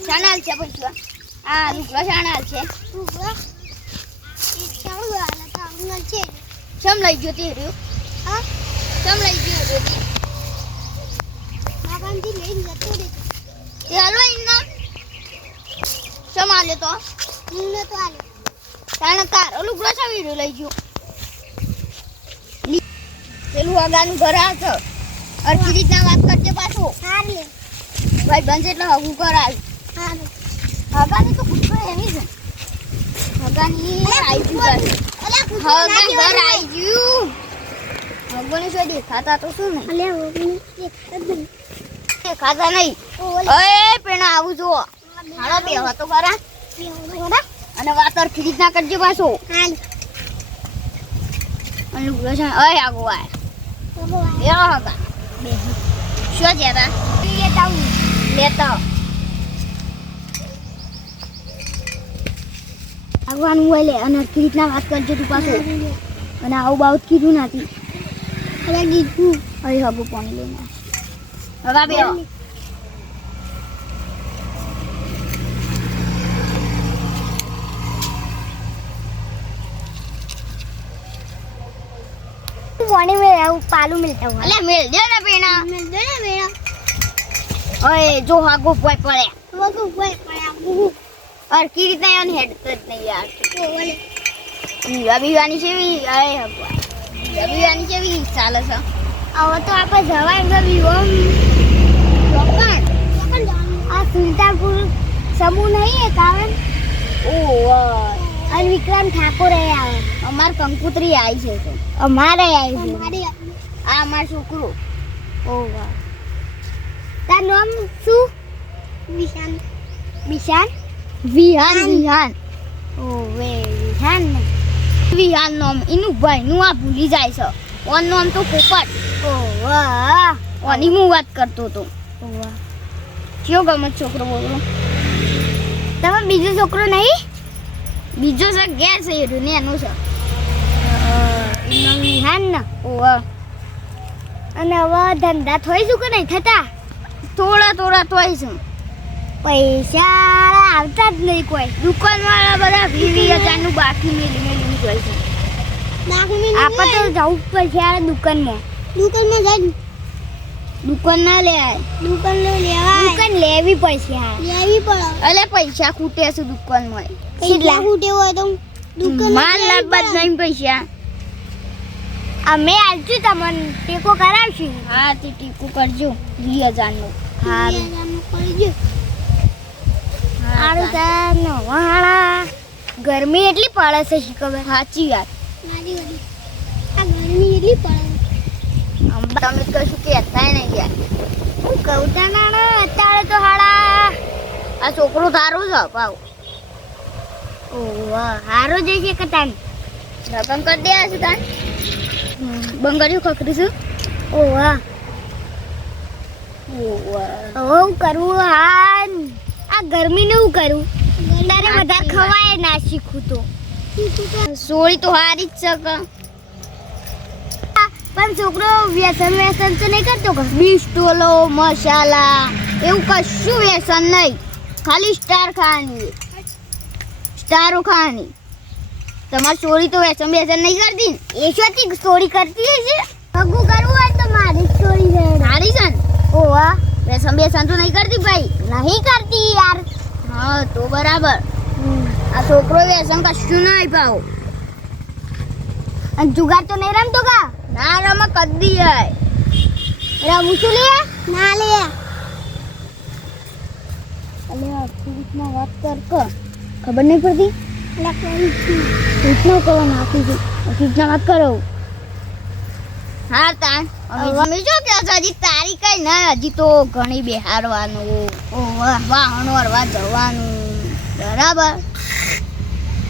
ચાનાલ છે પૈસા આ લુગડા ચાનાલ છે ચમ લઈ ગયો તે રહ્યો હા ચમ લઈ ગયો રે માગંજી લઈ જતો રે તે હાલો ઇન્ના ચમ આલે તો ઇન્ને તો આલે તાણે તારો લુગડા ચા વીડિયો લઈ ગયો પેલું આગાનું ઘર આવતો અરકી રીતના વાત કરજે પાછો હા લે ભાઈ બંધ એટલે હગું કરાય હગાની તો કુછ એની છે હગાની આઈ ગયું હગા ઘર આઈ ગયું હગોને શું દેખાતા તો શું નહીં દેખાતા નહીં ઓય પેણા આવું જો હાલો બે હતો ખરા અને વાત અરખી રીતના કરજે પાછો અને લુગડો છે ઓય આગો આય યો હગા બે શું છે તા લેતા ભગવાન બોલે અને રીતના વાત કરજો તું પાછો અને આવું બાઉત કીધું નથી અરે કીધું અરે હબુ પાણી લઈને હગા બે પાણી મેં આવું પાલું મિલતા હોય અલે મેલ દે ને પેણા મેલ દે ને પેણા ઓય જો હાગો પોય પડે હાગો પોય પડે और की રીતના યાર હેડ તો નહીં યાર તો ઓલે બીવાની છે વી આય હગવા બીવાની છે વી ચાલે છે હવે તો આપણે જવાય ને બીવમ લોકણ આ સુલતાનપુર સમૂહ નહીં એ કારણ ઓ અને વિક્રમ ઠાકોર એ આવે અમાર કંકુતરી આવી છે તો અમારે આવી છે આ અમાર છોકરો ઓ વાહ તાર નામ શું વિશાન વિશાન વિહાન ઓ વે વિહાન નામ ઇનું ભાઈ નું આ ભૂલી જાય છે ઓન નામ તો પોપટ ઓ વાહ ઓની હું વાત કરતો તો ઓ વાહ કયો ગમત છોકરો બોલો તમે બીજો છોકરો નહીં બીજો છે ઘેર છે એનું ને એનું છે એનું વિહાન ને ઓ અને હવે ધંધા થોઈ શું કે નહીં થતા થોડા થોઈ છે પૈસા આવતા જ નહીં કોઈ દુકાન વાળા બધા 20,000 નું બાકી મેલી જાય છે આપણે તો જવું પડશે યાર દુકાનમાં જાય દુકાન ના લેવાય દુકાન લેવી પડશે લેવી પડે અલે પૈસા ખૂટે છે દુકાનમાં કેટલા ખૂટે હોય તો દુકાન માલ લાવવા જ નહીં પૈસા અમે આજુ તમને ટેકો કરાવશું હા તે ટેકો કરજો 20,000 નું હા 20,000 નું કરજો આરું તાનો વાળા ગરમી એટલી પડે છે ખબર સાચી વાત મારી ગરી આ ગરમી એટલી પડે તમે કશું કહેતા નહીં યાર હું કહું તાના અત્યારે તો હાડા આ છોકરો તારો છે પાવ ઓ વાહ હારો જે છે કતાન લગન કરી દે છે તાન બંગડીઓ ખખરી છે ઓ વાહ હું કરું હાન આ ગરમી ને હું કરું તારે બધા ખવાય ના શીખું તો સોળી તો હારી જ છે પણ છોકરો વ્યસન તો નહીં કરતો કે બિસ્ટોલો મસાલા એવું કશું વ્યસન નહીં ખાલી સ્ટારો ખાવાની તમારી સોળી તો વ્યસન નહીં કરતી એ શું સોળી કરતી હશે હગું કરવું હોય તો મારી સોળી છે મારી છે ઓ વાહ વ્યસન તો નહીં કરતી ભાઈ નહીં કરતી યાર હા તો બરાબર આ છોકરો વ્યસન કશું નહીં ભાવ અને જુગાર તો નહીં રમતો કા ના રમ કદી હે રમું છું લે ના લે અલે આ વાત કર ખબર નહીં પડતી અલે કોઈ રીતનો કરો નાખી છે રીતના વાત કરો હા તાન અમે જો કે હજી તારી કઈ ના હજી તો ઘણી બેહારવાનું ઓ વાહનો વરવા જવાનું બરાબર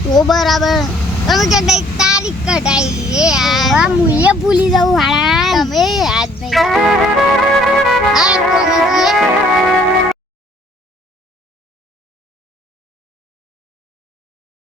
તો બરાબર તમે કે તારીખ કઢાઈ લે યાર મુએ ભૂલી જાઉં હાડા તમે યાદ નહીં હા